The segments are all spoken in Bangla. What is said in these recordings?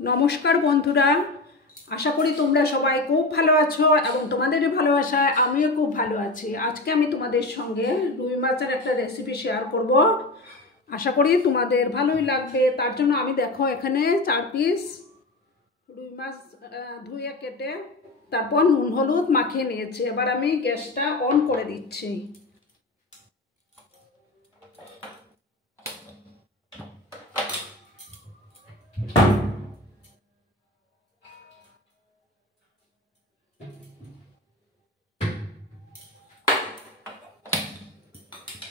नमस्कार बंधुरा आशा करी तुम्हारा सबाई खूब भालो आछो एबं तोमादेर भालोबासाय आमिओ खूब भालो आछि। आज के आमि तोमादेर संगे रुई माछेर एकटा रेसिपि शेयर करब। आशा करी तोमादेर भालोई लागबे। तार जोन्नो आमि देखो एखाने 4 पिस रुई माछ धुए केटे तारपर नुन हलुद माखिए निয়েছি। एबार आमि ग्यासटा अन करे दिচ্ছি।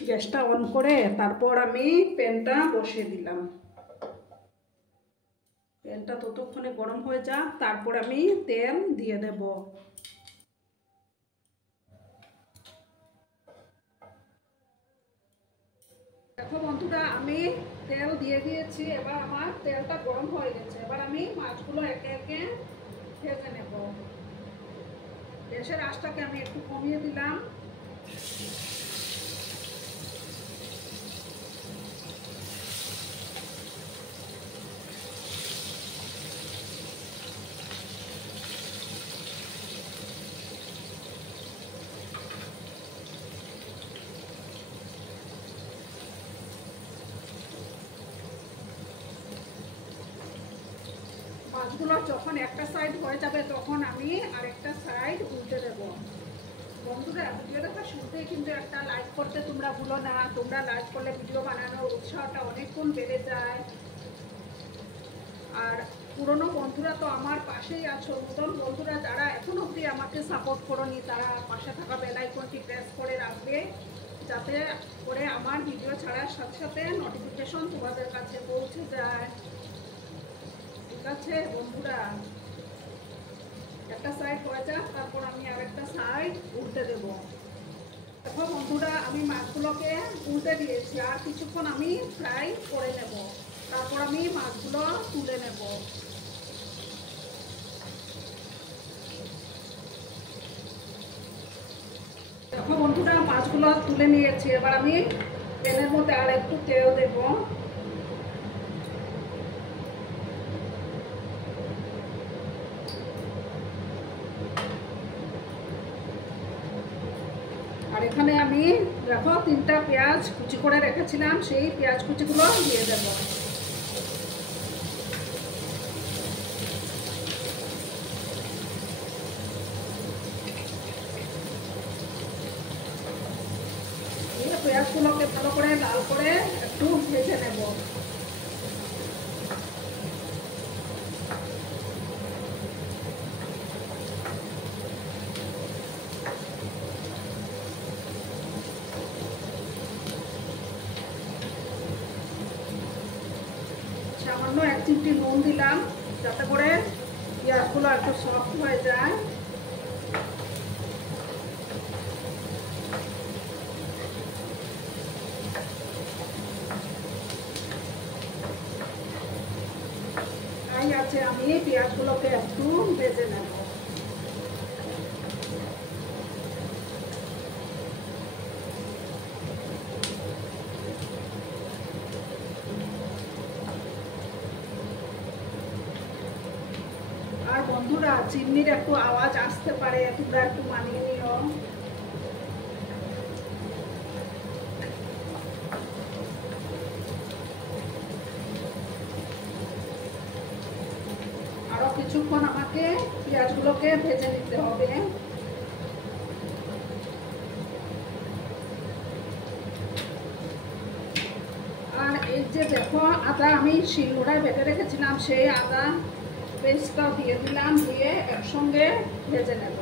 গ্যাসটা অন করে তারপর আমি প্যানটা বসিয়ে দিলাম। প্যানটা ততক্ষণে গরম হয়ে যাক, তারপর আমি তেল দিয়ে দেব। দেখো বন্ধুরা, আমি তেল দিয়ে দিয়েছি। এবার আমার তেলটা গরম হয়ে গেছে। এবার আমি মাছগুলো একে একে ভেজে নেব। গ্যাসের আঁচটাকে আমি একটু কমিয়ে দিলাম। মাছগুলো যখন একটা সাইড হয়ে যাবে তখন আমি আরেকটা সাইড উল্টে দেব। বন্ধুরা, ভিডিও দেখা শুরুতেই কিন্তু একটা লাইক করতে তোমরা ভুলো না। তোমরা লাইক করলে ভিডিও বানানোর উৎসাহটা অনেক গুণ বেড়ে যায়। আর পুরনো বন্ধুরা তো আমার পাশেই আছো। নতুন বন্ধুরা যারা এখন অবধি আমাকে সাপোর্ট করোনি তারা পাশে থাকা বেল আইকনটি প্রেস করে রাখবে, যাতে করে আমার ভিডিও ছাড়ার সাথে সাথে নোটিফিকেশন তোমাদের কাছে পৌঁছে যায়। ঠিক আছে বন্ধুরা, একটা সাইড হয়ে যাক, তারপর আমি আরেকটা সাইড উল্টে দেব। দেখো বন্ধুরা, আমি মাছগুলোকে উল্টে দিয়েছি। আর কিছুক্ষণ আমি ফ্রাই করে নেব, তারপর আমি মাছগুলো তুলে নেব। দেখো বন্ধুরা, মাছগুলো তুলে নিয়েছি। এবার আমি প্যানের মধ্যে আর একটু তেল দেব। আর এখানে আমি দেখো 3টা পেঁয়াজ কুচি করে রেখেছিলাম, সেই পেঁয়াজ কুচিগুলো দিয়ে দেব। এই পেঁয়াজগুলোকে ভালো করে লাল করে একটু ভেজে নেব। সামান্য 1 চিমটি নুন দিলাম, যাতে করে পেঁয়াজগুলো একটু সফট হয়ে যায়। তাই আছে, আমি পেঁয়াজগুলোকে একটু ভেজে নেব। আর বন্ধুরা, চিমনির একটু আওয়াজ আসতে পারে, তোমরা একটু মানিয়ে নিও। আরো কিছুক্ষণ আমাকে পেঁয়াজগুলোকে ভেজে নিতে হবে। আর এই যে দেখো, আদা আমি শিলনোড়ায় বেটে রেখেছিলাম, সেই আদা পেস্টটা দিয়ে দিলাম, দিয়ে একসঙ্গে ভেজে নেব।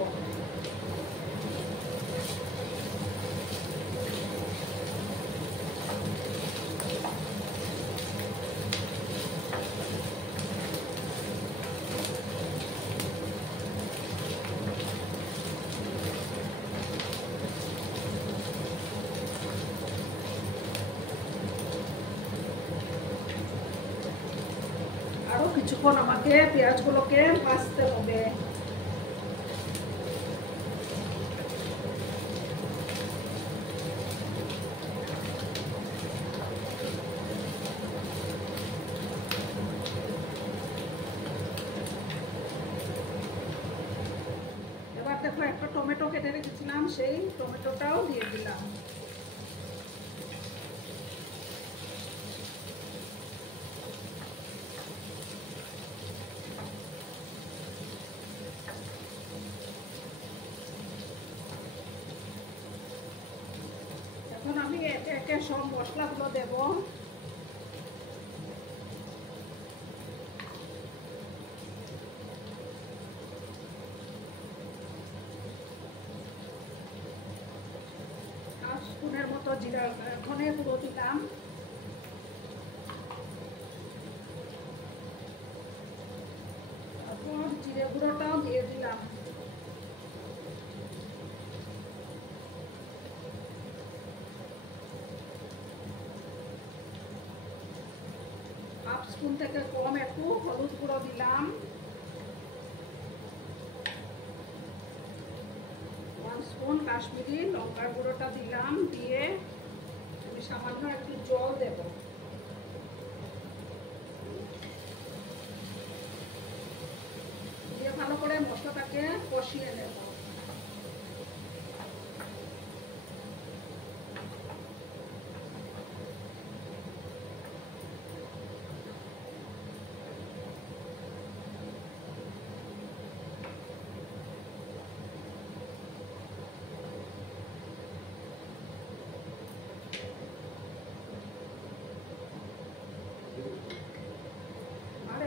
আরো কিছুক্ষণ আমাকে পেঁয়াজগুলোকে ভাজতে হবে। দেখো একটা টমেটো কেটে রেখেছিলাম, সেই টমেটোটাও দিয়ে দিলাম। এখন আমি একে একে সব মশলাগুলো দেবো। স্পুনের মতো জিরা ধনে গুঁড়ো দিলাম, তারপর জিরে গুঁড়োটাও দিয়ে দিলাম, হাফ স্পুন থেকে কম একটু হলুদ গুঁড়ো দিলাম, 1 স্পুন কাশ্মীরি লঙ্কার গুঁড়োটা দিলাম, দিয়ে আমি সামান্য একটু জল দেব। দিয়ে ভালো করে মশলাটাকে কষিয়ে নেব।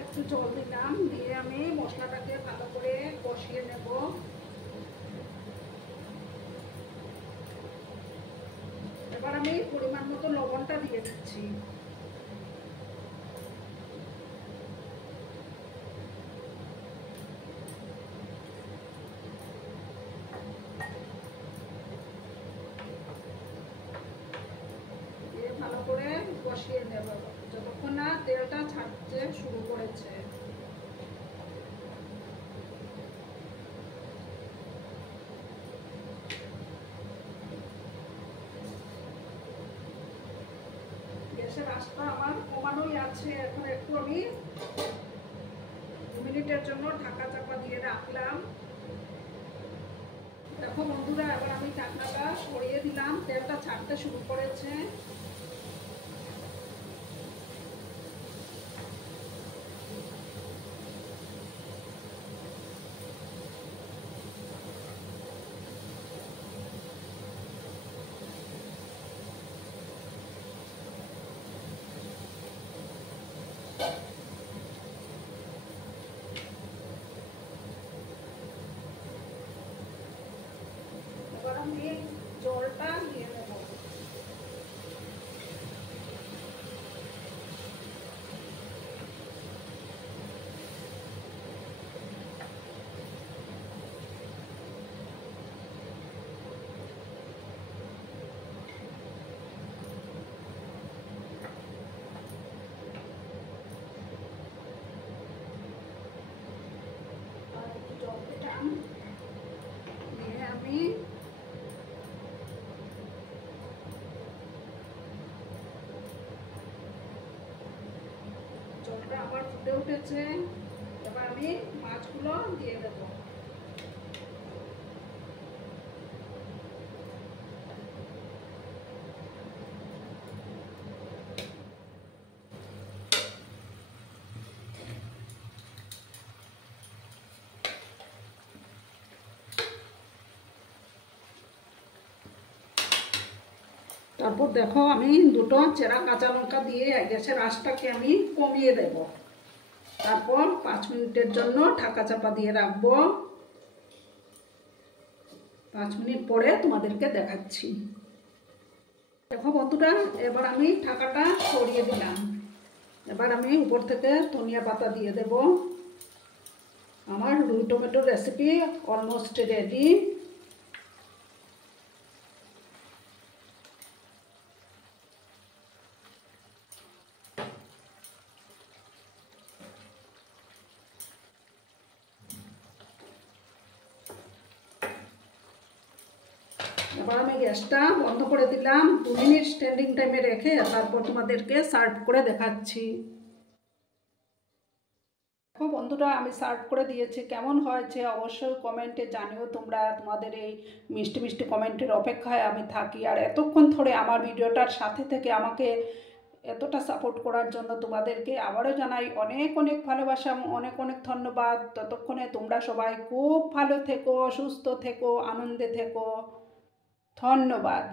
একটু জল দিলাম, দিয়ে আমি মশলাটাকে ভালো করে কষিয়ে নেব। এবার আমি পরিমাণ মতো লবণটা দিয়ে দিচ্ছি। দিয়ে ভালো করে কষিয়ে নেব যতক্ষণ না তেলটা ছাড়তে শুরু করেছে। গ্যাসের আঁচটা আমার কমানোই আছে। এখন একটু আমি 2 মিনিটের জন্য ঢাকা চাপা দিয়ে রাখলাম। দেখো বন্ধুরা, এবার আমি ঢাকনাটা সরিয়ে দিলাম, তেলটা ছাড়তে শুরু করেছে। এবার আমি জলটা দিয়ে দেব। আর একটু জল দিলাম, দিয়ে আমি জলটা আবার ফুটে উঠেছে। এবার আমি মাছগুলো দিয়ে দেবো। তারপর দেখো আমি 2টো চেরা কাঁচা লঙ্কা দিয়ে গ্যাসের আঁচটাকে আমি কমিয়ে দেব। তারপর 5 মিনিটের জন্য ঢাকা চাপা দিয়ে রাখবো। 5 মিনিট পরে তোমাদেরকে দেখাচ্ছি। দেখো বন্ধুরা, এবার আমি ঢাকাটা সরিয়ে দিলাম। এবার আমি উপর থেকে ধনিয়া পাতা দিয়ে দেব। আমার রুই টমেটোর রেসিপি অলমোস্ট রেডি। এবার আমি গ্যাসটা বন্ধ করে দিলাম। 2 মিনিট স্ট্যান্ডিং টাইমে রেখে তারপর তোমাদেরকে সার্ভ করে দেখাচ্ছি। বন্ধুরা, আমি সার্ভ করে দিয়েছি, কেমন হয়েছে অবশ্যই কমেন্টে জানিও তোমরা। তোমাদের এই মিষ্টি মিষ্টি কমেন্টের অপেক্ষায় আমি থাকি। আর এতক্ষণ ধরে আমার ভিডিওটার সাথে থেকে আমাকে এতটা সাপোর্ট করার জন্য তোমাদেরকে আবারও জানাই অনেক অনেক ভালোবাসা, অনেক অনেক ধন্যবাদ। ততক্ষণে তোমরা সবাই খুব ভালো থেকো, সুস্থ থেকো, আনন্দে থেকো। ধন্যবাদ।